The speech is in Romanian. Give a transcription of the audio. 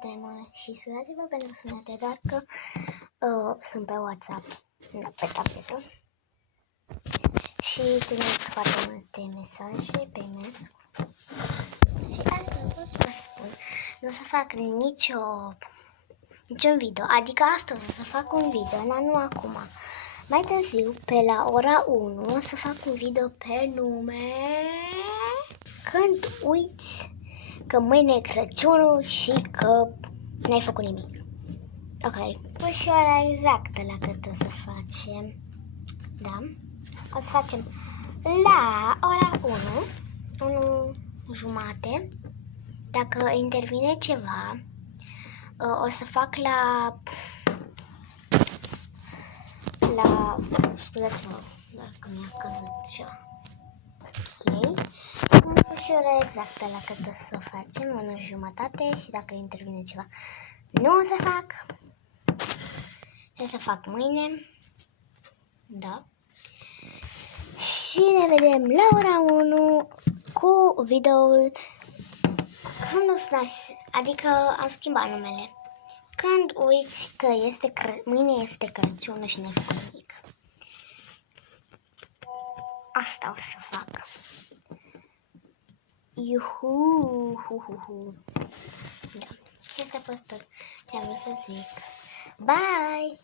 Time și scuzați-vă pentru sunete, doar că sunt pe WhatsApp, pe tabletă. Și trimit foarte multe mesaje pe messenger. Și asta vreau să vă spun. Nu o să fac niciun video. Adică astăzi o să fac un video, dar nu acum. Mai târziu, pe la ora 1, o să fac un video pe nume Când uiți că mâine e Crăciunul și că n-ai făcut nimic. Ok. Păi și ora exactă la cât o să facem. Da? O să facem la ora 1 jumate. Dacă intervine ceva, o să fac scuzați-mă, doar că mi-a căzut ceva. Ok. Am spus și ora exactă la cât o să facem, 1 jumătate, și dacă intervine ceva, nu o să fac. Și o să fac mâine. Da. Și ne vedem la ora 1 cu videoul Când o să adică am schimbat numele. Când uiți că mâine este Crăciunul și n-ai făcut nimic. Asta o să fac. Iuhu. Da. Și asta a fost tot ce am vrut să zic. Bye!